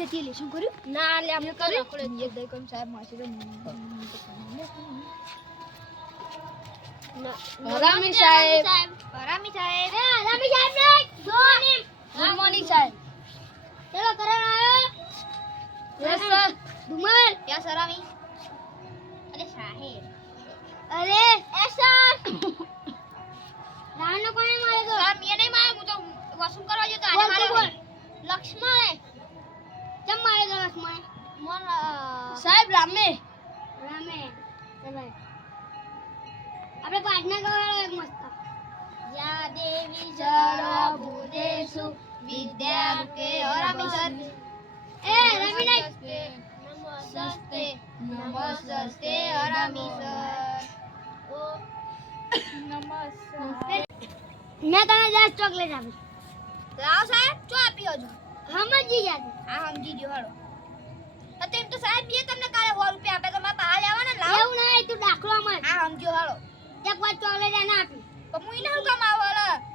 લેશું કર્યું ના લે મેં આપણે કર્યું એક દઈ કમ સાહેબ માસી તો હરામી સાહેબ. હરામી સાહેબ. હરામી સાહેબ ને જો ને સાહેબ. ચલો કરણ આવ્યો યસ સર. ધુમલ. યસ સરામી અરે સાહેબ. અરે એ સર. રાનો કોણે માર્યો તો? મેં નહીં માર્યો હું તો વોશરૂમ કરવા જતો આને માર્યો લક્ષ્મણે. મન સાહેબ રામે. રામે. આપણે પ્રાર્થના કરવાનો એક મસ્ત. યા દેવી સર્વભૂતેષુ વિદ્યા કે સર એ રમી નાખ નમસ્તે. નમસ્તે. હરામી સર મેં તને દસ ચોકલેટ આપી. લાવ સાહેબ ચો આપી હજુ? સમજી જા હા સમજી ગયો હાલો. તો તેમ તો સાહેબ બે તમને કાલે 100 રૂપિયા આપે તો મારે પા લેવાના ને લાવ. એવું નહીં તું દાખલો માર આ સમજો હાલો. એક વાર ચોકલેટ એને આપી. તો હું એને શું કામ આવો હરામી નો